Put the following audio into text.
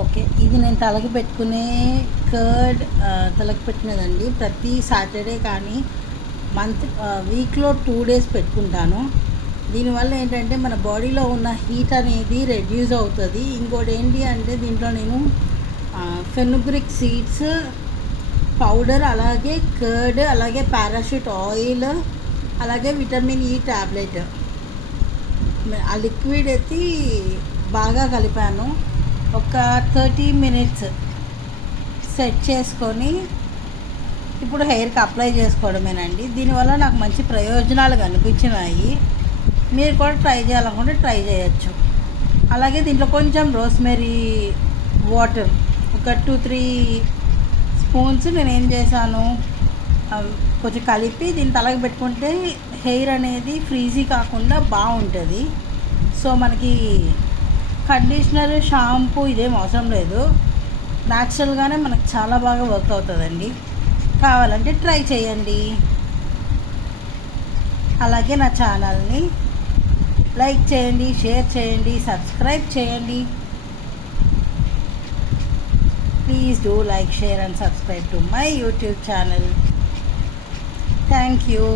Okay. ఇది నేను తలకి పెట్టుకునే కర్డ్ తలకి పెట్టినదండి. ప్రతి సాటర్డే కానీ వీక్‌లో 2 డేస్ పెట్టుకుంటాను. దీనివల్ల ఏంటంటే మన బాడీలో ఉన్న హీట్ అనేది రెడ్యూస్ అవుతది. ఇంకోటి ఏంటి అంటే దీంట్లో నేను ఫెనుగ్రిక్ సీడ్స్ పౌడర్, అలాగే కర్డ్, అలాగే పారాషూట్ ఆయిల్, అలాగే విటమిన్ ఈ టాబ్లెట్ ఆ లిక్విడ్ ఎత్తి బాగా కలిపాను. ఒక 30 మినిట్స్ సెట్ చేసుకొని ఇప్పుడు హెయిర్కి అప్లై చేసుకోవడమేనండి. దీనివల్ల నాకు మంచి ప్రయోజనాలు కనిపించినాయి. మీరు కూడా ట్రై చేయాలనుకుంటే ట్రై చేయొచ్చు. అలాగే దీంట్లో కొంచెం రోస్మెరీ వాటర్ ఒక 2-3 స్పూన్స్ నేనేం చేశాను, కొంచెం కలిపి దీన్ని తలకి పెట్టుకుంటే హెయిర్ అనేది ఫ్రీజీ కాకుండా బాగుంటుంది. సో మనకి కండిషనర్, షాంపూ ఇదేం అవసరం లేదు. న్యాచురల్గానే మనకు చాలా బాగా వర్క్ అవుతుందండి. కావాలంటే ట్రై చేయండి. అలాగే నా ఛానల్ని లైక్ చేయండి, షేర్ చేయండి, సబ్స్క్రైబ్ చేయండి. Please do like, share and subscribe to my YouTube channel. Thank you.